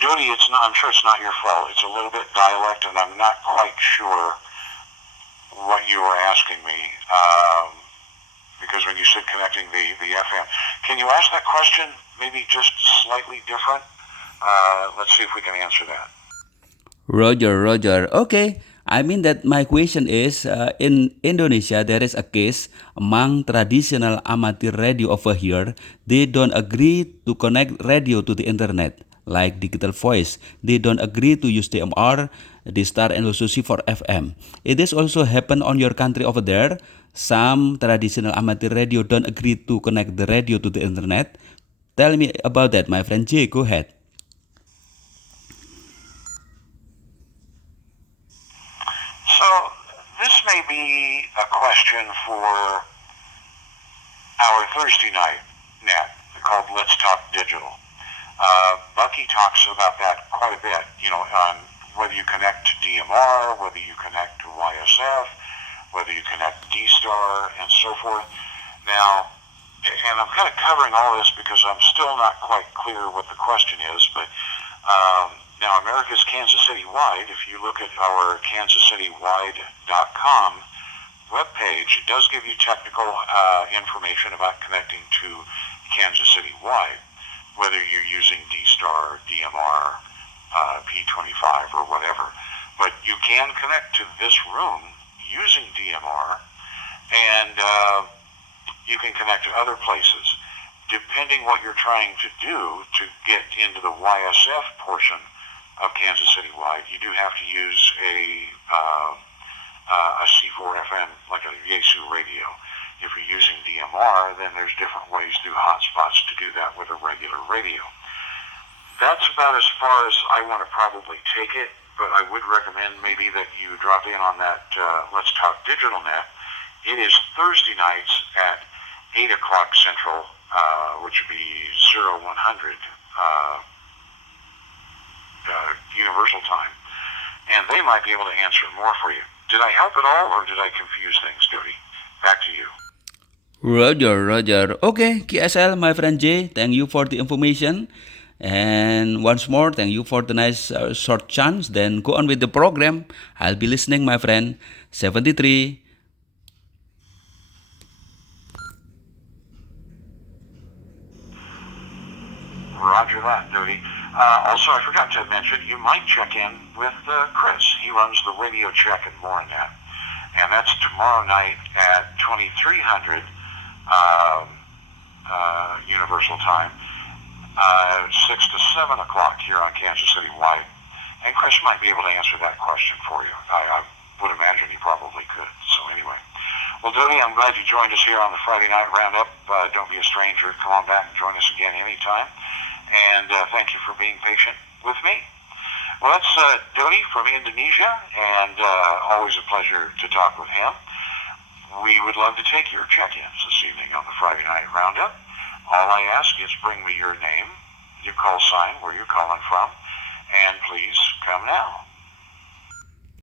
Duty, I'm sure it's not your fault. It's a little bit dialect, and I'm not quite sure what you were asking me, because when you said connecting the FM. Can you ask that question maybe just slightly different? Let's see if we can answer that. Roger. Okay. I mean that my question is, in Indonesia, there is a case among traditional amateur radio over here. They don't agree to connect radio to the internet, like digital voice. They don't agree to use DMR, the Star and also C4FM. It is also happen on your country over there. Some traditional amateur radio don't agree to connect the radio to the internet. Tell me about that, my friend Jay. Go ahead. So this may be a question for our Thursday night net called Let's Talk Digital. Bucky talks about that quite a bit, on whether you connect to DMR, whether you connect to YSF, whether you connect D-Star, and so forth. Now, and I'm kind of covering all this because I'm still not quite clear what the question is, but now America's Kansas City Wide, if you look at our KansasCityWide.com webpage, it does give you technical information about connecting to Kansas City Wide, whether you're using D-Star, DMR, P25, or whatever. But you can connect to this room using DMR, and you can connect to other places. Depending what you're trying to do to get into the YSF portion of Kansas City Wide, you do have to use a C4FM, like a Yaesu radio. If you're using DMR, then there's different ways through hotspots to do that with a regular radio. That's about as far as I want to probably take it, but I would recommend maybe that you drop in on that Let's Talk Digital Net. It is Thursday nights at 8 o'clock Central, which would be 0100 Universal Time, and they might be able to answer more for you. Did I help at all, or did I confuse things, Jody? Back to you. Roger. Okay, KSL, my friend Jay, thank you for the information. And once more, thank you for the nice short chance. Then go on with the program. I'll be listening, my friend. 73. Roger that, Jody. Also, I forgot to mention, you might check in with Chris. He runs the radio check and more on that. And that's tomorrow night at 2300 Universal Time, 6 to 7 o'clock here on Kansas City Wide. And Chris might be able to answer that question for you. I would imagine he probably could. So anyway. Well, Jody, I'm glad you joined us here on the Friday Night Roundup. Don't be a stranger. Come on back and join us again anytime. And thank you for being patient with me. Well, that's Dodi from Indonesia, and always a pleasure to talk with him. We would love to take your check-ins this evening on the Friday Night Roundup. All I ask is bring me your name, your call sign, where you're calling from, and please come now.